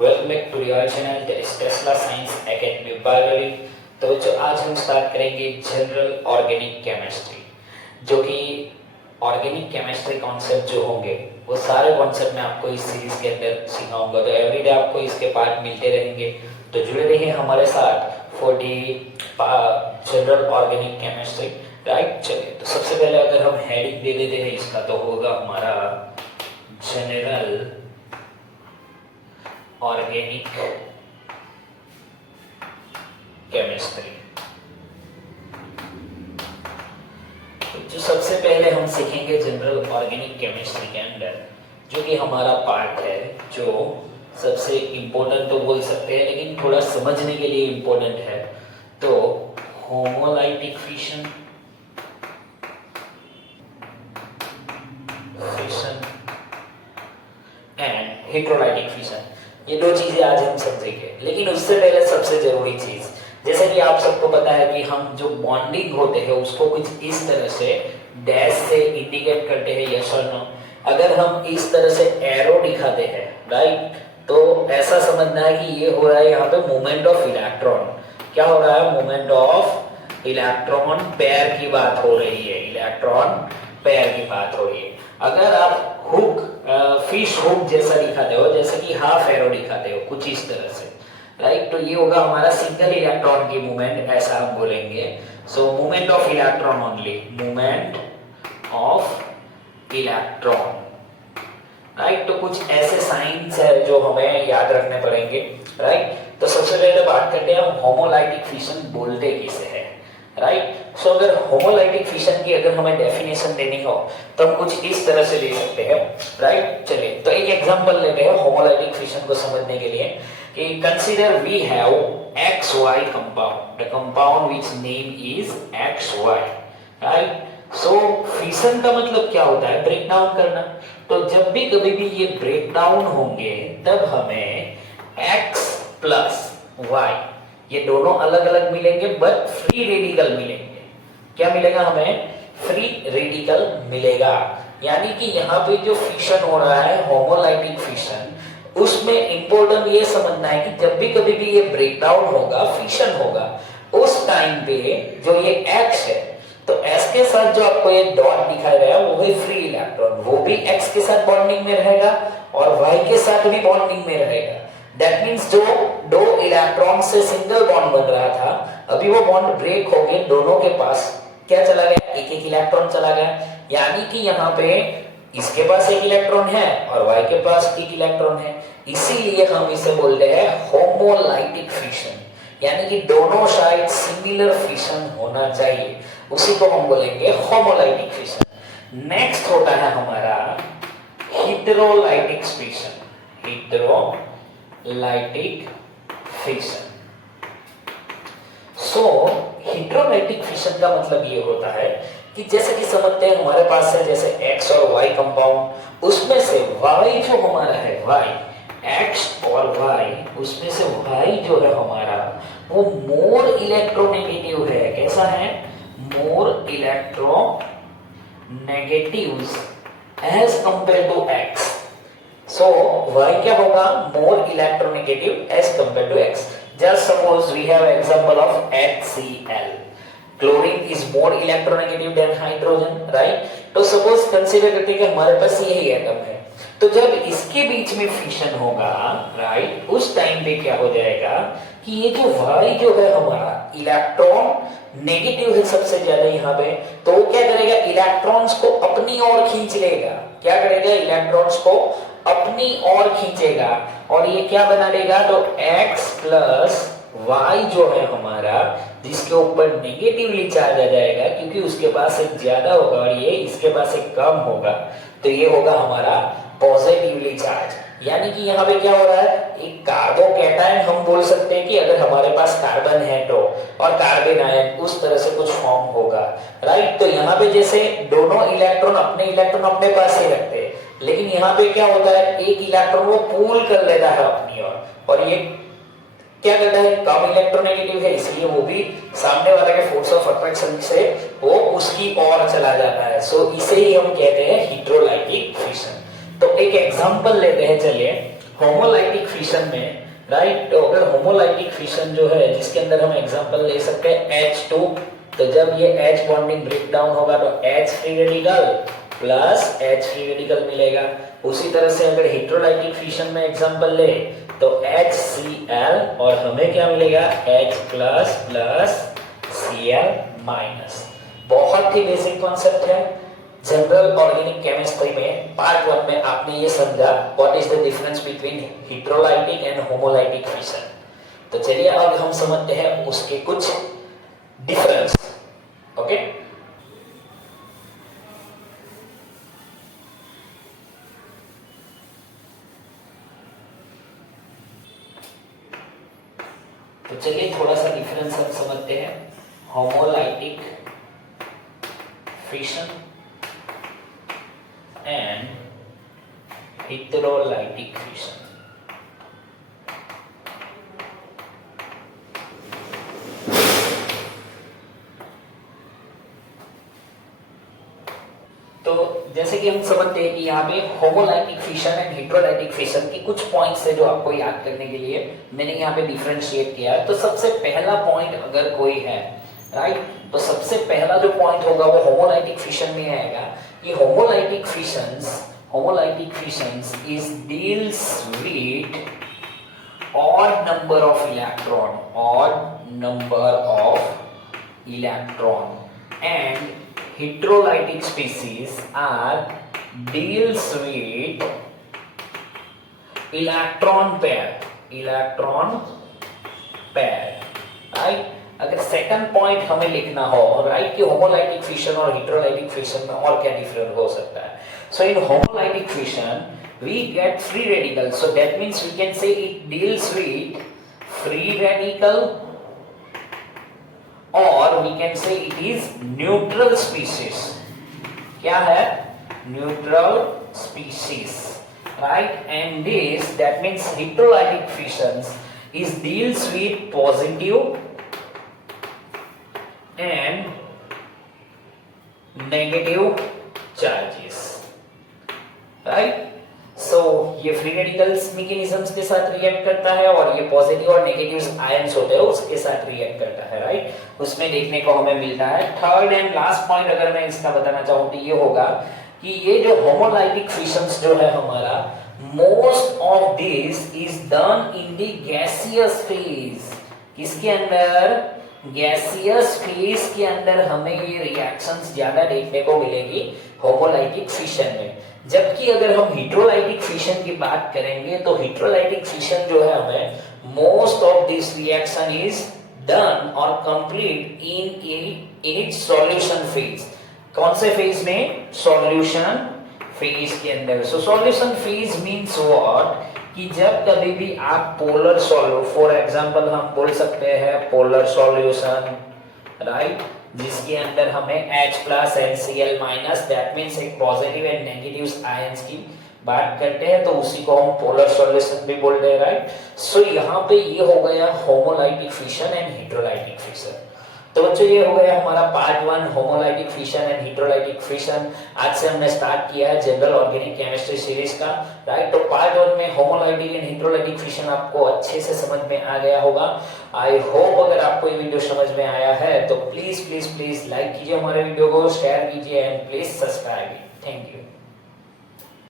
Welcome back to your channel that is Tesla science academy biology. तो जो आज हम स्टार्ट करेंगे जनरल ऑर्गेनिक केमिस्ट्री, जो कि ऑर्गेनिक केमिस्ट्री कॉन्सेप्ट जो होंगे वो सारे कॉन्सेप्ट मैं आपको इस सीरीज के अंदर सिखाऊंगा। तो एवरीडे आपको इसके पार्ट मिलते रहेंगे, तो जुड़े रहिए हमारे साथ for the general organic chemistry. Right, चलिए तो सबसे पहले अगर हम हेडिंग दे देते हैं इसका, तो होगा हमारा जनरल ऑर्गेनिक केमिस्ट्री। तो जो सबसे पहले हम सीखेंगे जनरल ऑर्गेनिक केमिस्ट्री के अंदर, जो कि हमारा पार्ट है, जो सबसे इम्पोर्टेंट तो बोल सकते हैं लेकिन थोड़ा समझने के लिए इम्पोर्टेंट है, तो homolytic fission and heterolytic fission. ये दो चीजें आज हम समझेंगे, लेकिन उससे पहले सबसे जरूरी चीज, जैसे कि आप सबको पता है कि हम जो बॉन्डिंग होते हैं उसको कुछ इस तरह से डैश से इंडिकेट करते हैं, यस और नो। अगर हम इस तरह से एरो दिखाते हैं, राइट, तो ऐसा समझना है कि ये हो रहा है यहाँ पे मूवमेंट ऑफ इलेक्ट्रॉन। क्या हो रहा है? मूवमेंट ऑफ इलेक्ट्रॉन पेयर की बात हो रही है, इलेक्ट्रॉन पेयर की बात हो रही है। अगर आप हुक फिश हुक जैसा दिखाते हो, जैसे कि हाफ एरो दिखाते हो कुछ इस तरह से, राइट, तो ये होगा हमारा सिंगल इलेक्ट्रॉन की मूवमेंट, ऐसा हम बोलेंगे। So movement of electron only, movement of electron, right. तो कुछ ऐसे साइंस है जो हमें याद रखने पड़ेंगे, राइट। तो सबसे पहले बात करते हैं हम होमोलाइटिक फिशन बोलते किसे है, राइट। सो अगर होमोलाइटिक फिशन की अगर हमें डेफिनेशन देनी हो तो हम कुछ इस तरह से दे सकते हैं, राइट। चलिए तो एक एग्जांपल लेते हैं होमोलाइटिक फिशन को समझने के लिए कि consider we have XY compound, the compound which name is XY, right. So fission का मतलब क्या होता है? ब्रेक डाउन करना। तो जब भी कभी भी ये ब्रेक डाउन होंगे तब हमें X प्लस Y ये दोनों अलग अलग मिलेंगे, बट फ्री रेडिकल मिलेंगे। क्या मिलेगा हमें? फ्री रेडिकल मिलेगा। यानी कि यहाँ पे जो फिशन हो रहा है, होमोलाइटिक फिशन, उसमें इंपॉर्टेंट ये समझना है कि जब भी कभी भी ये ब्रेकडाउन होगा, फिशन होगा, उस टाइम पे जो ये X है, तो X के साथ जो आपको ये डॉट दिखाई रहा है वो है फ्री इलेक्ट्रॉन, वो भी X के साथ बॉन्डिंग में रहेगा और Y के साथ भी बॉन्डिंग में रहेगा। दैट मीन्स जो दो इलेक्ट्रॉन से सिंगल बॉन्ड बन रहा था, अभी वो बॉन्ड ब्रेक हो गए, दोनों के पास क्या चला गया? एक एक इलेक्ट्रॉन चला गया। यानी कि यहाँ पे इसके पास एक इलेक्ट्रॉन है और Y के पास एक इलेक्ट्रॉन है, इसीलिए हम इसे बोलते हैं होमोलाइटिक फिशन। यानी कि दोनों साइड सिमिलर फिशन होना चाहिए, उसी को हम बोलेंगे होमोलाइटिक फिशन। नेक्स्ट होता है हमारा हेटेरोलाइटिक फिशन, हेटेरोलाइटिक फिशन। सो हेटेरोलाइटिक फिशन का मतलब ये होता है कि जैसे कि समझते हैं हमारे पास है जैसे X और Y कंपाउंड, उसमें से Y जो हमारा है, Y X और Y, उसमें से Y जो है हमारा वो मोर इलेक्ट्रोनेगेटिव है। कैसा है? More electronegative as compare to X। So Y क्या होगा? More electronegative as compare to X। Just suppose we have example of HCl. Chlorine is more electronegative than hydrogen, right? तो suppose consider करते हैं कि हमारे पास यही एटम है, तो जब इसके बीच में फिशन होगा, राइट, उस टाइम पे क्या हो जाएगा कि ये जो Y जो है हमारा इलेक्ट्रॉन नेगेटिव है सबसे ज्यादा यहाँ पे, तो वो क्या करेगा? इलेक्ट्रॉन्स को अपनी ओर खींच लेगा। क्या करेगा? इलेक्ट्रॉन्स को अपनी ओर खींचेगा और ये क्या बना लेगा? तो X प्लस Y जो है हमारा, जिसके ऊपर नेगेटिवली चार्ज आ जाएगा क्योंकि उसके पास एक ज्यादा होगा और ये इसके पास एक कम होगा, तो ये होगा हमारा पॉजिटिवली चार्ज। यानी कि यहाँ पे क्या हो रहा है? एक कार्बोकैटायन हम बोल सकते हैं कि अगर हमारे पास कार्बन है तो, और कार्बन आयन, उस तरह से कुछ फॉर्म होगा, राइट। तो यहाँ पे जैसे दोनों इलेक्ट्रॉन अपने पास ही रखते हैं, लेकिन यहाँ पे क्या होता है? एक इलेक्ट्रॉन वो पूल कर लेता है अपनी ओर, और ये क्या करता है? कम इलेक्ट्रोनेगेटिव है, इसलिए वो भी सामने वाले के फोर्स ऑफ अट्रैक्शन से वो उसकी ओर चला जाता है। सो इसे ही हम कहते हैं हेटेरोलाइटिक फिशन। तो एक एग्जांपल लेते हैं, चलिए होमोलाइटिक फिशन में, राइट, तो अगर होमोलाइटिक फिशन जो है जिसके अंदर हम एग्जांपल ले सकते हैं H2, तो जब ये H बॉन्डिंग ब्रेक डाउन होगा तो H free radical plus H free radical मिलेगा। उसी तरह से अगर हेटेरोलाइटिक फिशन में एग्जांपल ले तो HCl और हमें क्या मिलेगा H plus plus Cl minus. बहुत ही बेसिक कॉन्सेप्ट है। जनरल ऑर्गेनिक केमिस्ट्री में पार्ट 1 में आपने ये समझा what is the difference between heterolytic and homolytic fission. तो चलिए अब हम समझते हैं उसके कुछ डिफरेंस। ओके, तो चलिए थोड़ा सा डिफरेंस हम समझते हैं। Homolytic fission and heterolytic fission। तो जैसे कि हम समझते हैं कि यहाँ पे homolytic fission and heterolytic fission के कुछ पॉइंट्स है जो आपको याद करने के लिए मैंने यहाँ पे डिफरेंशिएट किया है। तो सबसे पहला पॉइंट अगर कोई है, राइट, तो सबसे पहला जो पॉइंट होगा वो होमोलाइटिक फिशन में आएगा। ये homolytic फिशंस is deals with odd number of electron and heterolytic species are deals with electron pair, right। अगर सेकंड पॉइंट हमें लिखना हो, राइट, कि होमोलाइटिक फिशन और हेटेरोलाइटिक फिशन में और क्या डिफरेंस हो सकता है। So in homolytic fission we get free radical, so that means we can say it deals with free radical, or we can say it is neutral species। क्या है? neutral species, right। and this, that means heterolytic fissions is deals with positive and negative charges, right। so ये free radicals mechanisms के साथ react करता है और ये positive और नेगेटिव आयंस होते हैं उसके साथ रिएक्ट करता है, राइट। उसमें देखने को हमें मिलता है। थर्ड एंड लास्ट पॉइंट अगर मैं इसका बताना चाहूँ तो ये होगा कि ये जो होमोलाइटिक फिशंस जो है हमारा, most of this is done in the gaseous phase. किसके अंदर? गैसियस फेज के अंदर हमें ये रिएक्शंस ज्यादा देखने को मिलेगी होमोलाइटिक फिशन में। जबकि अगर हम हेटेरोलाइटिक फिशन की बात करेंगे तो हेटेरोलाइटिक फिशन जो है हमें most of this reaction is done और complete in its solution phase. कौन से फेज में? सॉल्यूशन फेज के अंदर। So solution phase means what, कि जब कभी भी आप पोलर सॉल्यूशन, फॉर एग्जांपल हम बोल सकते हैं पोलर सॉल्यूशन, राइट, जिसके अंदर हमें H plus NCl minus, that means एक पॉजिटिव एंड नेगेटिव आयंस की बात करते हैं तो उसी को हम पोलर सॉल्यूशन भी बोलते हैं, राइट। सो यहाँ पे ये हो गया homolytic fission and heterolytic fission. तो बच्चों ये हो गया हमारा part 1 homolytic fission and heterolytic fission. आज से हमने स्टार्ट किया है जनरल ऑर्गेनिक केमिस्ट्री सीरीज का, राइट। तो पार्ट 1 में होमोलाइटिक एंड हेटेरोलाइटिक फिशन आपको अच्छे से समझ में आ गया होगा। आई होप अगर आपको ये वीडियो समझ में आया है तो प्लीज प्लीज प्लीज लाइक कीजिए हमारे वीडियो को, शेयर कीजिए and please subscribe. Thank you.